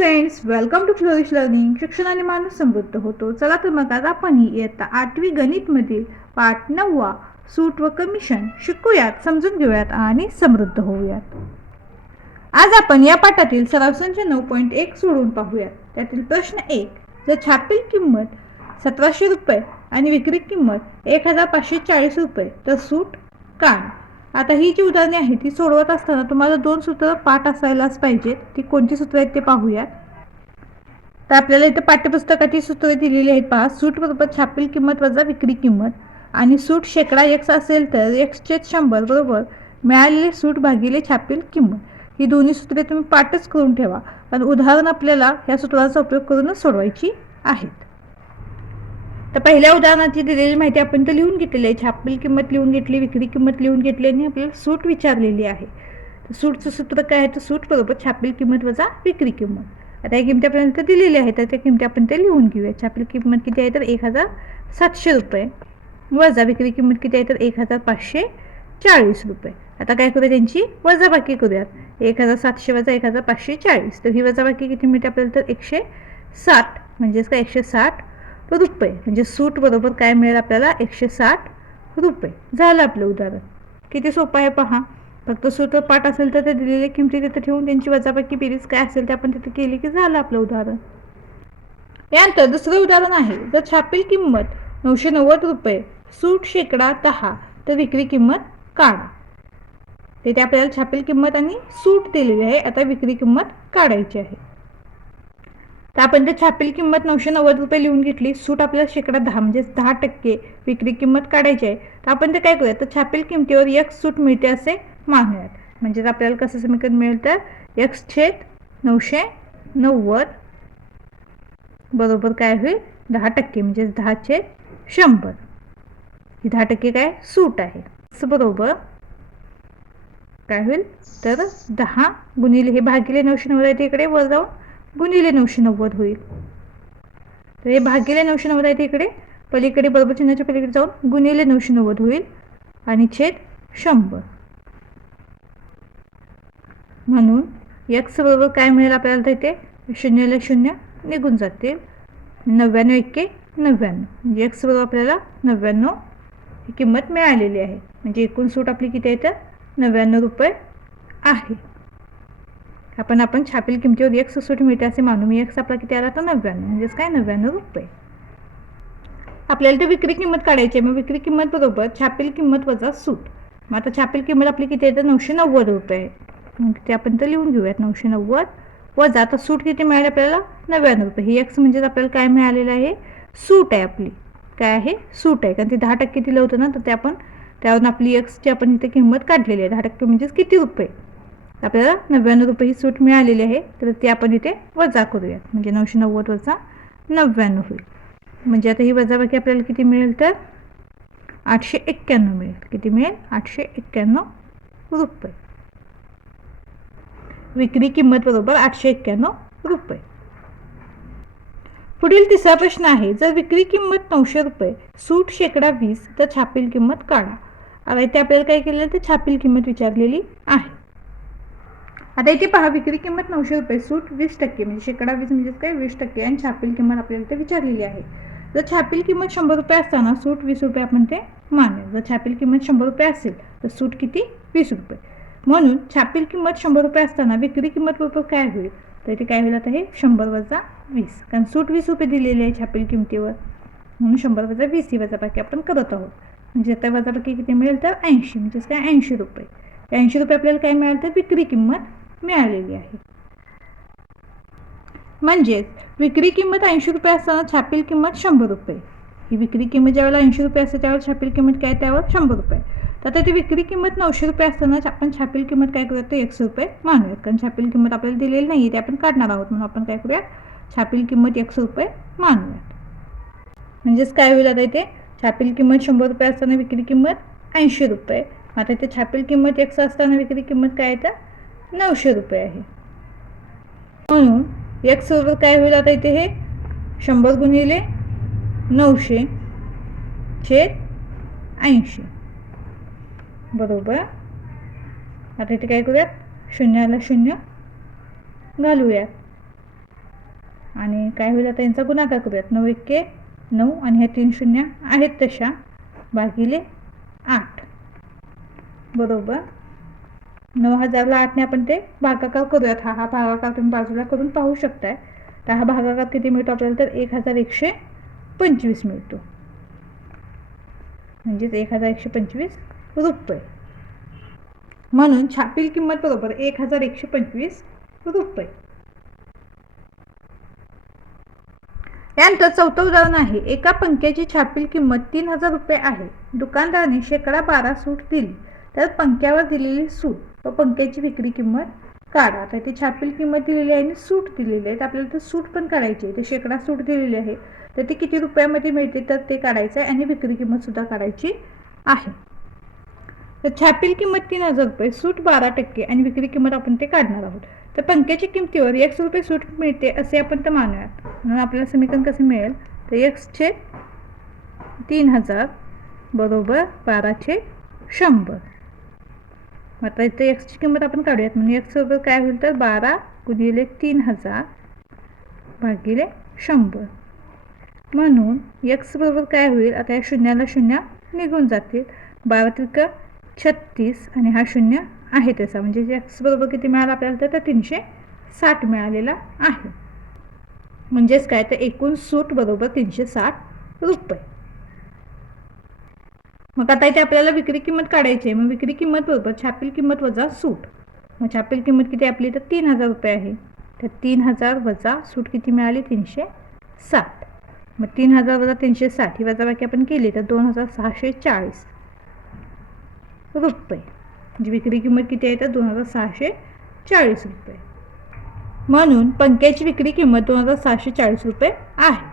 Friends, welcome to Flourish Learning. शिक्षणाने माणूस समृद्ध होतो. चला तर मग आज आपण इयत्ता 8वी गणित मधील पाठ 9 सूट व कमिशन शिकूयात, समजून घेऊयात आणि समृद्ध होऊयात. आज आपण या पाठातील सराव संच 9.1 सोडून पाहूयात. त्यातील प्रश्न 1, जर छापील किंमत 1700 रुपये आणि विक्री किंमत 1540 रुपये तर सूट काढा. आता ही जी उदाहरणे आहेत ती सोडवत असताना तुम्हाला 2 सूत्र पाठ असायलाच पाहिजेत. ती कोणती सूत्र आहेत ते पाहूयात. तर आपल्याला इथे पाठ्यपुस्तकाची सूत्रे दिलेली आहेत पहा. सूट बरोबर छापील किंमत वजा विक्री किंमत आणि सूट शेकडा x असेल तर x/100 बरोबर मिळालेली सूट भागिले छापील किंमत. ही दोन्ही सूत्रे तुम्ही पाठच करून ठेवा, पण उदाहरण आपल्याला ह्या सूत्रांचा उपयोग करूनच सोडवायची आहेत. तर पहिल्या उदाहरणाची दिलेली माहिती आपण तर लिहून घेतलेली आहे. छापील किंमत लिहून घेतली, विक्री किंमत लिहून घेतली आणि आपल्याला सूट विचारलेली आहे. तर सूटचं सूत्र काय आहे? तर सूट बरोबर छापील किंमत वजा विक्री किंमत. आता या किमती आपल्याला तर दिलेल्या आहेत, तर त्या किमती आपण ते लिहून घेऊया. छापील किंमत किती आहे तर 1700 रुपये वजा विक्री किंमत किती आहे तर 1540 रुपये. आता काय करूया, त्यांची वजाबाकी करूयात. 1700 वजा 1540, तर ही वजाबाकी किती मिळते आपल्याला तर 160, म्हणजेच काय 160 रुपये. म्हणजे सूट बरोबर काय मिळेल आपल्याला 160 रुपये. झालं आपलं उदाहरण. किती सोपं आहे पहा. फक्त सूत्र पाठ असेल तर ते दिलेल्या किमती तिथे ठेवून त्यांची वजाबाकी बेरीज काय असेल ते आपण तिथे केली की झालं आपलं उदाहरण. यानंतर दुसरं उदाहरण आहे, जर छापील किंमत 990 रुपये, सूट शेकडा 10 तर विक्री किंमत काढा. तिथे आपल्याला छापील किंमत आणि सूट दिलेली आहे. आता विक्री किंमत काढायची आहे. तर आपण ते छापील किंमत 990 रुपये लिहून घेतली. सूट आपल्याला शेकडा 10 म्हणजे 10% विक्री किंमत काढायची आहे. तर आपण ते काय करूया, तर छापील किमतीवर एक सूट मिळते असे मानूयात. म्हणजे आपल्याला कसं समीकरण मिळेल तर x/990 बरोबर काय होईल 10% म्हणजे 10/100. ही 10% काय सूट आहे. बरोबर काय होईल तर 10 गुणिले हे भागिले 990 आहे, इकडे वर जाऊन गुणिले 990 होईल. तर हे भागिले 990 आहे, इकडे पलीकडे बरोबर चिन्हाच्या पलीकडे जाऊन गुणिले 990 होईल आणि छेद 100. म्हणून x बरोबर काय मिळेल आपल्याला तर इथे 0 ला 0 निघून जातील. 99 एके 99 म्हणजे x बरोबर आपल्याला 99 ही किंमत मिळालेली आहे. म्हणजे एकूण सूट आपली किती आहे तर 99 रुपये आहे. आपण छापील किमतीवर एक सूट मिळते असे मानू. मी x आपला किती आला तर 99 म्हणजेच काय 99 रुपये. आपल्याला तर विक्री किंमत काढायची आहे. मग विक्री किंमत बरोबर छापील किंमत वजा सूट. मग आता छापील किंमत आपली किती आहे तर 990 रुपये. मग ते आपण तर लिहून घेऊयात. 990 वजा आता सूट किती मिळाली आपल्याला 99 रुपये. ही x म्हणजे आपल्याला काय मिळालेलं आहे सूट आहे आपली. काय आहे सूट आहे, कारण ते 10% दिलं होतं ना, तर ते आपण त्यावरून आपली एक्सची आपण इथे किंमत काढलेली आहे. 10% म्हणजेच किती रुपये आपल्याला 99 रुपये ही सूट मिळालेली आहे. तर ते आपण इथे वजा करूयात. म्हणजे 990 वजा 99 होईल. म्हणजे आता ही वजाबाकी आपल्याला किती मिळेल तर 891 मिळेल. किती मिळेल 891 रुपये. विक्री किंमत बरोबर 891 रुपये. पुढील तिसरा प्रश्न आहे, जर विक्री किंमत 900 रुपये, सूट शेकडा 20 तर छापील किंमत काढा. आता इथे आपल्याला काय केलेलं तर छापील किंमत विचारलेली आहे. आता इथे पहा, विक्री किंमत 900 रुपये, सूट 20% म्हणजे शेकडा 20 म्हणजेच काय 20% आणि छापील किंमत आपल्याला इथे विचारलेली आहे. जर छापील किंमत 100 रुपये असताना सूट 20 रुपये आपण ते मानूया. जर छापील किंमत 100 रुपये असेल तर सूट किती 20 रुपये. म्हणून छापील किंमत 100 रुपये असताना विक्री किंमत बरोबर काय होईल तर इथे काय होईल आता हे 100 वजा 20, कारण सूट 20 रुपये दिलेली आहे छापील किमतीवर. म्हणून 100 वजा 20 ही वजाबाकी आपण करत आहोत. म्हणजे आता वजाबाकी किती मिळेल तर 80, म्हणजेच काय 80 रुपये. 80 रुपये आपल्याला काय मिळालं तर विक्री किंमत मिळालेली आहे. म्हणजेच विक्री किंमत 80 रुपये असताना छापील किंमत 100 रुपये. ही विक्री किंमत ज्यावेळेला 80 रुपये असते त्यावेळेला छापील किंमत काय त्यावर 100 रुपये. तर आता ती विक्री किंमत 900 रुपये असताना आपण छापील किंमत काय करूयात तर 100 रुपये मानूयात, कारण छापील किंमत आपल्याला दिलेली नाही आहे, ते आपण काढणार आहोत. म्हणून आपण काय करूयात छापील किंमत 100 रुपये मानूयात. म्हणजेच काय होईल आता इथे छापील किंमत 100 रुपये असताना विक्री किंमत 80 रुपये. आता इथे छापील किंमत 100 असताना विक्री किंमत काय तर 900 रुपये आहे. म्हणून 100 रुपये काय होईल आता इथे हे 100 गुणिले 900 छेद 80 बरोबर. आता इथे काय करूयात 0 ला 0 घालूयात. आणि काय होईल आता यांचा गुणाकार करूयात. 9 एक्के 9 आणि ह्या 3 शून्य आहेत तशा भागिले 8 बरोबर 9000ला 8ने आपण ते भागाकार करूयात. हा भागाकार तुम्ही बाजूला करून पाहू शकताय. तर हा भागाकार किती मिळतो आपल्याला तर 1125 मिळतो. म्हणजेच 1125 रुपये. म्हणून छापील किंमत बरोबर 1125 रुपये. यानंतर चौथं उदाहरण आहे. एका पंख्याची छापील किंमत 3000 रुपये आहे. दुकानदाराने 12% सूट दिली तर पंख्यावर दिलेली सूट व पंख्याची विक्री किंमत काढा. आता इथे छापील किंमत दिलेली आहे आणि सूट दिलेली आहे. तर आपल्याला तर सूट पण काढायची आहे. ते 100% सूट दिलेली आहे तर ती किती रुपयामध्ये मिळते तर ते काढायचं आहे आणि विक्री किंमत सुद्धा काढायची आहे. तर छापील किंमत 3000 रुपये, सूट 12% आणि विक्री किंमत आपण ते काढणार आहोत. तर पंख्याच्या किमतीवर x रुपये सूट मिळते असे आपण तर मानूयात. म्हणून आपल्याला समीकरण कसे मिळेल तर x/3000 बरोबर 12/100. आता इथे x ची किंमत आपण काढूयात. म्हणजे x बरोबर काय होईल तर 12 गुणिले 3000 भागिले 100. म्हणून x बरोबर काय होईल आता या शून्याला शून्य निघून जातील. 12 36 आणि हा शून्य आहे त्याचा म्हणजे x बरोबर किती मिळालं आपल्याला तर 360 मिळालेला आहे. म्हणजेच काय तर एकूण सूट बरोबर 360 रुपये. मग आता इथे आपल्याला विक्री किंमत काढायची आहे. मग विक्री किंमत बरोबर छापील किंमत वजा सूट. मग छापील किंमत किती आपली तर 3000 रुपये आहे. तर 3000 वजा सूट किती मिळाली 360. मग 3000 वजा 360 ही वजाबाकी आपण केली तर 2640 रुपये. म्हणजे विक्री किंमत किती आहे तर 2640 रुपये. म्हणून पंख्याची विक्री किंमत 2640 रुपये आहे.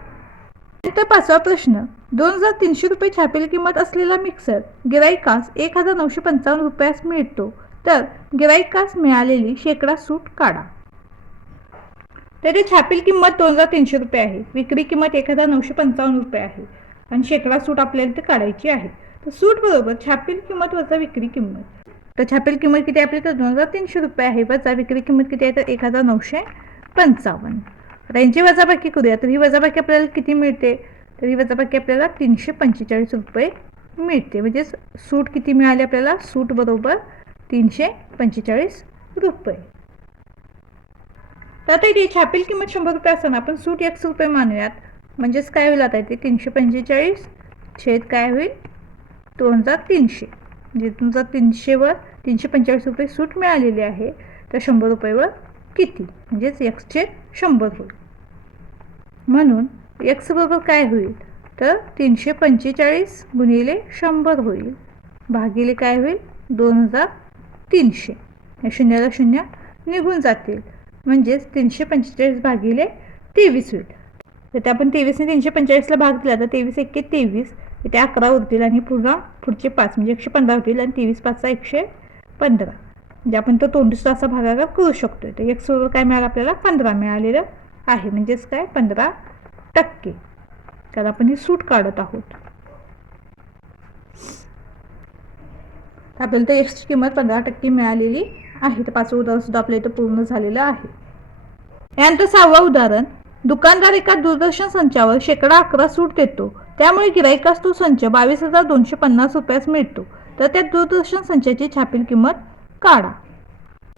नंतर पाचवा प्रश्न. 2300 रुपये छापील किंमत असलेला मिक्सर गिराईकास 1955 रुपयास मिळतो तर गिराईकास मिळालेली 100% सूट काढा. तर छापील किंमत 2300 रुपये आहे. विक्री किंमत 1955 रुपये आहे आणि 100% सूट आपल्याला ते काढायची आहे. तर सूट बरोबर छापील किंमत वजा विक्री किंमत. तर छापील किंमत किती आपली तर 2300 रुपये आहे वजा विक्री किंमत किती आहे तर 1955. तर यांची वजाबाकी करूया. तर ही वजाबाकी आपल्याला किती मिळते तर ही वजाबाकी आपल्याला 345 रुपये मिळते. म्हणजे सूट किती मिळाली आपल्याला सूट बरोबर 345 रुपये. तर आता इथे छापील किंमत 100 रुपये असताना आपण सूट 100 रुपये मानूयात. म्हणजेच काय होईल आता इथे 345 छेद काय होईल 2300. म्हणजे 2300वर 345 रुपये सूट मिळालेली आहे तर 100 रुपयेवर किती म्हणजेच x/100 होईल. म्हणून x बरोबर काय होईल तर 345 गुणिले 100 होईल भागिले काय होईल 2300. या शून्याला शून्य निघून जातील म्हणजेच 345 भागिले 23 होईल. तर ते आपण 23ने 345ला भाग दिला तर 23 एक्के 23 इथे 11 उरतील आणि पुढचे 5 म्हणजे 115 होतील आणि 23 5चा 115 म्हणजे आपण तो तोंडीचा असा भागाकार करू शकतो. तर x बरोबर काय मिळालं आपल्याला 15 मिळालेलं आहे. म्हणजेच काय 15% कारण आपण ही सूट काढत आहोत. आपल्याला तर x ची किंमत 15% मिळालेली आहे. तर पाचवं उदाहरण सुद्धा आपल्या इथं पूर्ण झालेलं आहे. यानंतर सहावं उदाहरण. दुकानदार एका दूरदर्शन संचावर 11% सूट देतो त्यामुळे गिराईकास तो संच 22,250 रुपयास मिळतो तर त्या दूरदर्शन संचाची छापील किंमत काढा.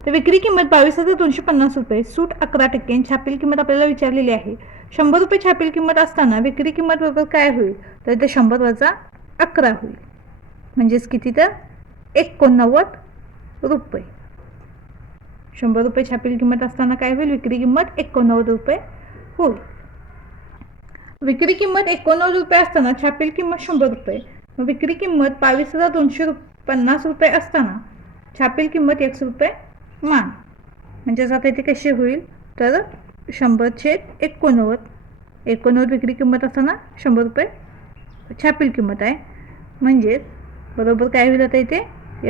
तर विक्री किंमत 22,250 रुपये, सूट 11% छापील किंमत आपल्याला विचारलेली आहे. 100 रुपये छापील किंमत असताना विक्री किंमत बरोबर काय होईल तर ते 100 वजा 11 होईल. म्हणजेच किती तर 89 रुपये. 100 रुपये छापील किंमत असताना काय होईल विक्री किंमत 89 रुपये होईल. विक्री किंमत 89 रुपये असताना छापील किंमत 100 रुपये. विक्री किंमत 22,250 रुपये असताना छापील किंमत 100 रुपये मान. म्हणजेच आता इथे कशी होईल तर 100/89. 89 विक्री किंमत असताना 100 रुपये छापील किंमत आहे. म्हणजेच बरोबर काय होईल आता इथे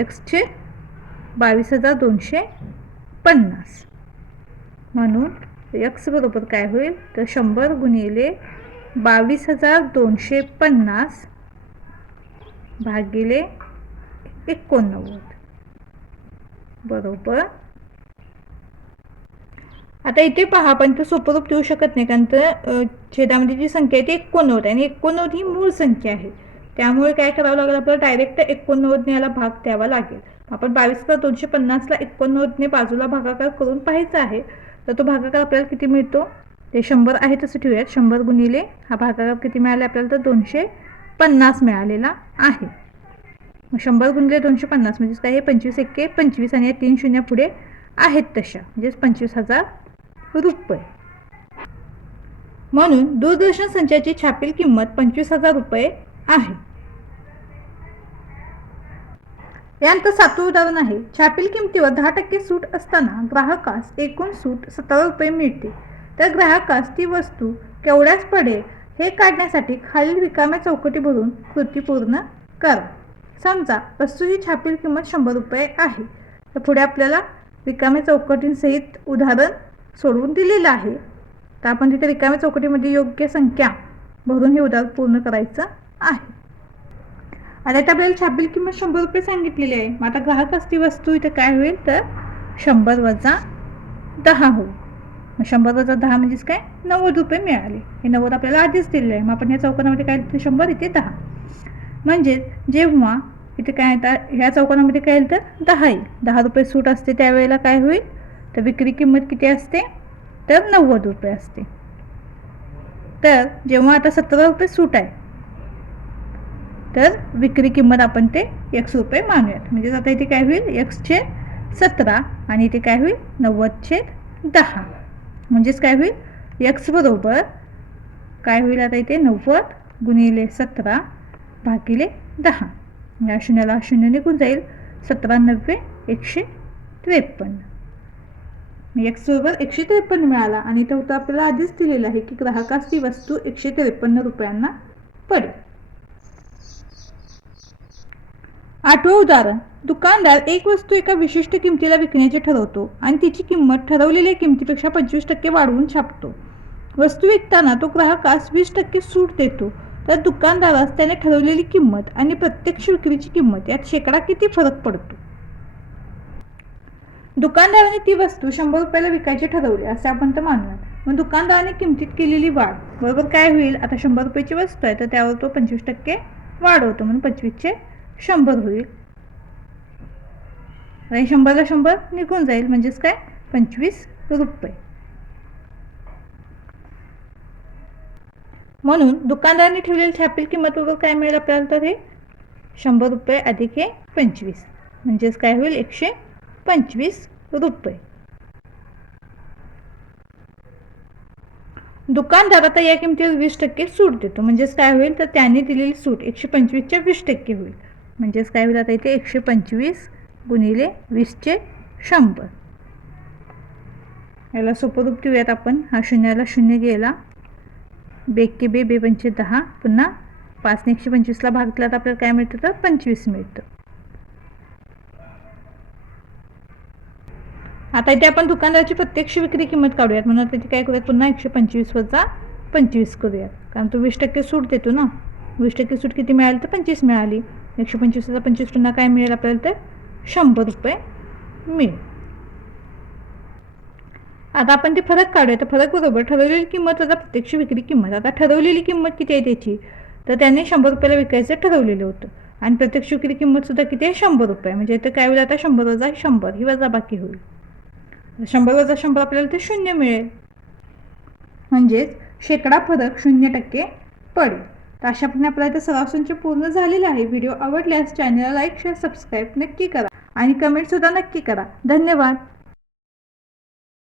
x/22,250. म्हणून x बरोबर काय होईल तर 100 गुणिले 22,250 भागिले 89 बरोबर आता इथे पहा, आपण ते सोपं रूप देऊ शकत नाही, कारण तर छेदामध्ये जी संख्या आहे ती 89 आहे आणि 89 ही मूळ संख्या आहे. त्यामुळे काय करावं लागेल, आपल्याला डायरेक्ट 89ने याला भाग द्यावा लागेल. आपण 22,250ला 89ने बाजूला भागाकार करून पाहायचा आहे. तर तो भागाकार आपल्याला किती मिळतो, ते 100 आहे तसं ठेवूयात. 100 गुणिले हा भागाकार किती मिळाला आपल्याला, तर 250 मिळालेला आहे. मग 100 गुणिले 250 म्हणजे काय, हे 25 एक्के 25 आणि या 3 शून्य पुढे आहेत तशा, म्हणजे 25,000 रुपये. म्हणून दूरदर्शन संचाची छापील किंमत 25,000 रुपये आहे. यानंतर 7वं उदाहरण आहे. छापील किमतीवर 10% सूट असताना ग्राहकास एकूण सूट 17 रुपये मिळते. तर ग्राहकास ती वस्तू केवढ्यास पडेल हे काढण्यासाठी खालील रिकाम्या चौकटी भरून कृती पूर्ण करा. समजा वस्तूची छापील किंमत 100 रुपये आहे. तर पुढे आपल्याला रिकाम्या चौकटींसहित उदाहरण सोडवून दिलेलं आहे. तर आपण तिथे रिकाम्या चौकटीमध्ये योग्य संख्या भरून हे उदाहरण पूर्ण करायचं आहे. आता इथे आपल्याला छापील किंमत 100 रुपये सांगितलेली आहे. मग आता ग्राहकास ती वस्तू इथे काय होईल, तर 100 वजा 10 होईल. मग 100 वजा 10 म्हणजेच काय, 90 रुपये मिळाले. हे 90 आपल्याला आधीच दिलेलं आहे. मग आपण या चौकोनामध्ये काय लिहितो, 100 इथे 10. म्हणजेच जेव्हा इथे काय येतात, ह्या चौकोनामध्ये काय येईल, तर 10 येईल. 10 रुपये सूट असते त्यावेळेला काय होईल, तर विक्री किंमत किती असते, तर 90 रुपये असते. तर जेव्हा आता 17 रुपये सूट आहे, तर विक्री किंमत आपण ते x रुपये मानूयात. म्हणजेच आता इथे काय होईल, x/17 आणि इथे काय होईल, 90/10. म्हणजेच काय होईल, x बरोबर काय होईल, आता इथे 90 गुणिले 17 भागिले 10. या शून्याला शून्य निघून जाईल. 17×9 153. x बरोबर 153 मिळाला. आणि इथं होतं आपल्याला आधीच दिलेलं आहे की ग्राहकास ती वस्तू 153 रुपयांना पडेल. 8वं उदाहरण. दुकानदार एक वस्तू एका विशिष्ट किमतीला विकण्याचे ठरवतो आणि तिची किंमत ठरवलेल्या किमतीपेक्षा 25% वाढवून छापतो. वस्तू विकताना तो ग्राहकास 20% सूट देतो. तर दुकानदारास त्याने ठरवलेली किंमत आणि प्रत्यक्ष विक्रीची किंमत यात शेकडा किती फरक पडतो. दुकानदाराने ती वस्तू 100 रुपयाला विकायची ठरवली असे आपण तर मानूयात. मग दुकानदाराने किमतीत केलेली वाढ बरोबर काय होईल, आता 100 रुपयाची वस्तू आहे तर त्यावर तो 25% वाढवतो, म्हणून 25चे 100 होईल. 100ला 100 निघून जाईल, म्हणजेच काय, 25 रुपये. म्हणून दुकानदाराने ठेवलेली छापील किंमत बरोबर काय मिळेल आपल्याला, तर हे 100 रुपये अधिक हे 25 म्हणजेच काय होईल, 125 रुपये. दुकानदार आता या किमतीवर 20% सूट देतो. म्हणजेच काय होईल, तर त्याने दिलेली सूट 125च्या 20% होईल. म्हणजेच काय होईल, आता इथे 125 गुणिले 20/100. याला सोपं रूप देऊयात आपण. हा शून्याला शून्य गेला, 2 बे 2 10, पुन्हा 5ने 125ला भाग दिला तर आपल्याला काय मिळतं, तर 25 मिळतं. आता इथे आपण दुकानदाराची प्रत्यक्ष विक्री किंमत काढूयात. म्हणून तिथे काय करूयात, पुन्हा 125 वजा 25 करूयात, कारण तो 20% सूट देतो ना. 20% सूट किती मिळाली, तर 25 मिळाली. 125 वजा 25 पुन्हा काय मिळेल आपल्याला, तर 100 रुपये मिळेल. आता आपण ते फरक काढूया. तर फरक बरोबर ठरवलेली किंमत वजा प्रत्यक्ष विक्री किंमत. आता ठरवलेली किंमत किती आहे त्याची, तर त्याने 100 रुपयाला विकायचं ठरवलेलं होतं आणि प्रत्यक्ष विक्री किंमत सुद्धा किती आहे, 100 रुपये. म्हणजे इथं काय होईल, आता 100 वजा 100 ही वजा बाकी होईल. 100 वजा 100 आपल्याला ते 0 मिळेल. म्हणजेच शेकडा फरक 0% पडेल. तर अशाप्रमाणे आपल्याला इथे सराव संच पूर्ण झालेला आहे. व्हिडिओ आवडल्यास चॅनलला लाईक, शेअर, सबस्क्राईब नक्की करा आणि कमेंट सुद्धा नक्की करा. धन्यवाद.